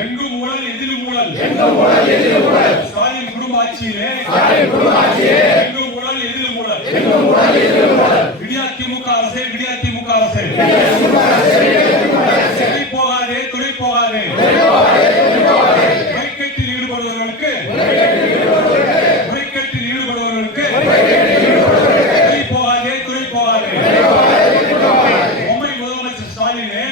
எங்கும் ஊழல் எதிலும் ஊழல் ஸ்டாலின் குடும்ப ஆட்சியிலே எங்கும் ஊழல் எதிலும் ஊழல் விடியா திமுக அரசே விடியா திமுக அரசே துணை போகாதே துணை போகாதே முறைகேட்டில் ஈடுபடுபவர்களுக்கு துணை போகாதே துணை போகாதே பொம்மை முதலமைச்சர் ஸ்டாலினே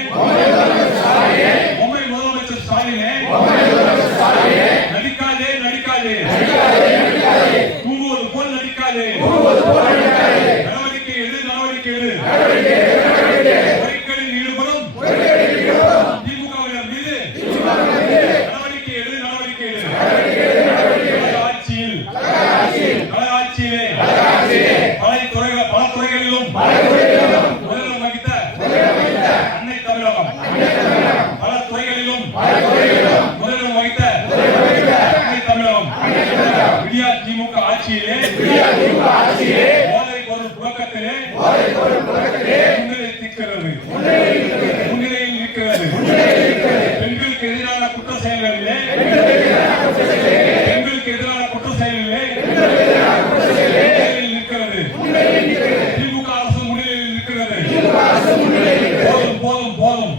நடிக்காதே நடிக்காதே தூங்குவது போல் நடிக்காதே நடவடிக்கை எடு நடவடிக்கை எடு முறைகேட்டில் ஈடுபடும் திமுகவினர் மீது நடவடிக்கை எடு நடவடிக்கை எடு ஆட்சியிலே பல துறைகளிலும் முதலிடம் வகித்த அன்னை தமிழகம் பல துறைகளிலும் முதலிடம் வகித்த அன்னை தமிழகம் விடியா திமுக ஆட்சியிலே போதைப் பொருள் புழக்கத்திலே முன்னிலையில் இருக்கிறது பெண்களுக்கு எதிரான குற்ற செயல்களிலே திமுக அரசு முன்னிலையில் இருக்கிறது போதும் போதும்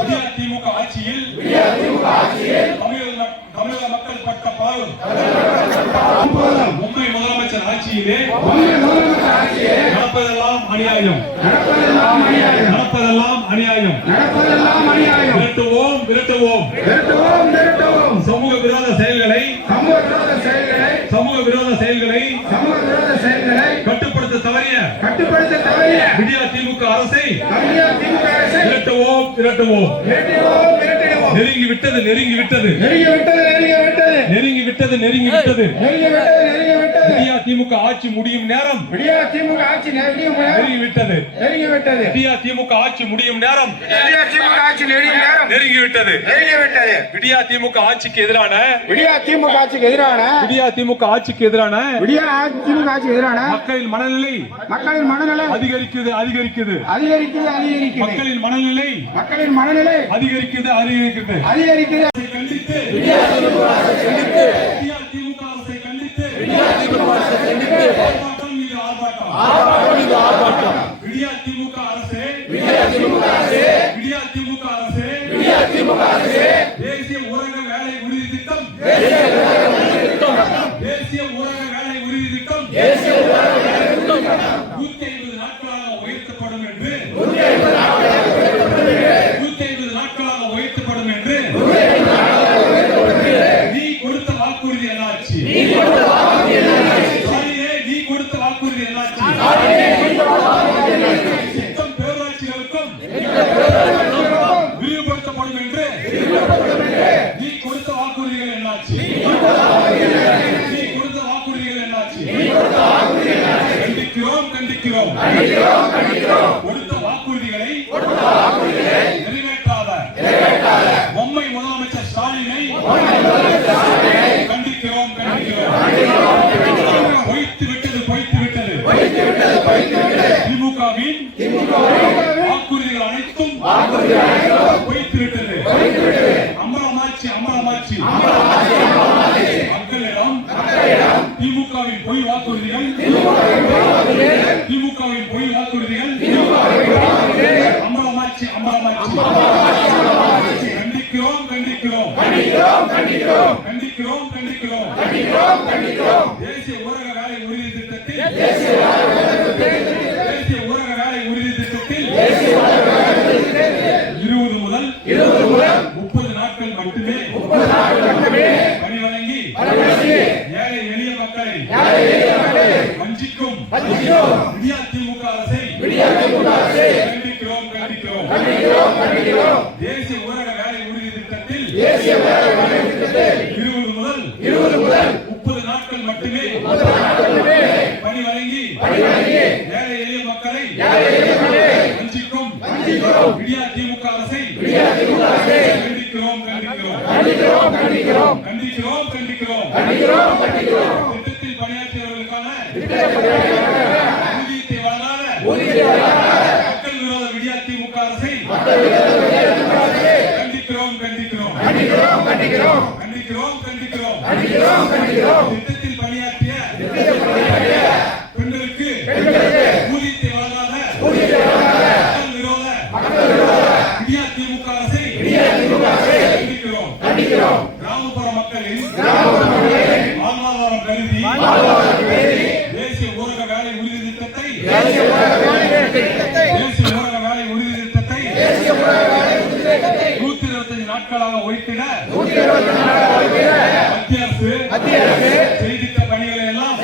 விடியா திமுக ஆட்சியில் தமிழக மக்கள் பட்ட பாவம் மும்பை முதலமைச்சர் ஆட்சியிலே நடப்பதெல்லாம் அநியாயம் விரட்டுவோம் விரட்டுவோம் சமூக விரோத செயல்களை கட்டுப்படுத்த தவறிய விடியா திமுக அரசை விரட்டுவோம் நெருங்கி விட்டது விடியா திமுக ஆட்சி முடியும் நேரம் நெருங்கி விட்டது விடியா திமுக ஆட்சி முடியும் நேரம் நெருங்கி விட்டது விடியா திமுக ஆட்சிக்கு எதிரான மக்களின் மனநிலை அதிகரிக்குது மக்களின் மனநிலை அதிகரிக்குது கண்டித்து விடியா திமுக அரசை கண்டித்து ஆர்ப்பாட்டம் விடியா திமுக அரசே தேசிய ஊரக வேலை உறுதி திட்டம் 150 நாட்களாக உயர்த்தப்படும் என்று நீ கொடுத்த வாக்குறுதி என்னாச்சு? நீ கொடுத்த வாக்குறுதி என்னாச்சு? திட்டம் பேரூராட்சிகளுக்கும் விரிவுபடுத்தப்படும் என்று நீ கொடுத்த வாக்குறுதிகள் என்னாச்சு? கண்டிக்கிறோம் கொடுத்த வாக்குறுதிகளை நிறைவேற்றாத பொம்மை முதலமைச்சர் ஸ்டாலினை கண்டிக்கிறோம் பொய்த்து விட்டது திமுகவின் வாக்குறுதிகள் அனைத்தும் பொய்த்து விட்டது அமரமாட்சி மக்களிடம் திமுகவின் பொய் வாக்குறுதிகள் அமரமாட்சி கண்டிக்கிறோம் தேசிய ஊரக வேலை உறுதி திட்டத்தில் 20 முதல் 30 நாட்கள் மட்டுமே பணி வழங்கி ஏழை எளிய மக்களை வஞ்சிக்கும் விடியா திமுக அரசை கண்டிக்கிறோம் தேசிய ஊரக வேலை உறுதி திட்டத்தில் 20 முதல் 30 நாட்கள் மட்டுமே பணி வழங்கி ஏழை எளிய மக்களை வஞ்சிக்கும் விடியா திமுக அரசை கண்டிக்கிறோம் திட்டத்தில் பணியாற்றியவர்களுக்கான ஊதியத்தை வழங்காத மக்கள் விரோத விடியா திமுக அரசை கண்டிக்கிறோம் கண்டிக்கிறோம் கண்டிக்கிறோம். திட்டத்தில் பணியாற்றிய பெண்களுக்கு ஊதியத்தை வழங்காத மக்கள் விரோத விடியா திமுக அரசை கண்டிக்கிறோம். கிராமப்புற மக்களின் வாழ்வாதாரம் கருதி தேசிய ஊரக வேலை உறுதி திட்டத்தை தேசிய ஊரக வேலை உறுதி திட்டத்தை 125 நாட்களாக ஒழித்திட மத்திய அரசு செய்திட்ட பணிகளை எல்லாம்